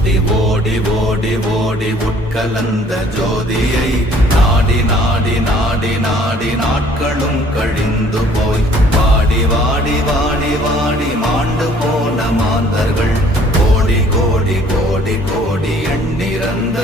ஓடி ஓடி ஓடி ஓடி உட்கலந்த ஜோதியை நாடி நாடி நாடி நாடி நாட்களும் கழிந்து போய் வாடி வாடி வாடி வாடி மாண்டு போன மாந்தர்கள் கோடி கோடி கோடி கோடி எண்ணிறந்த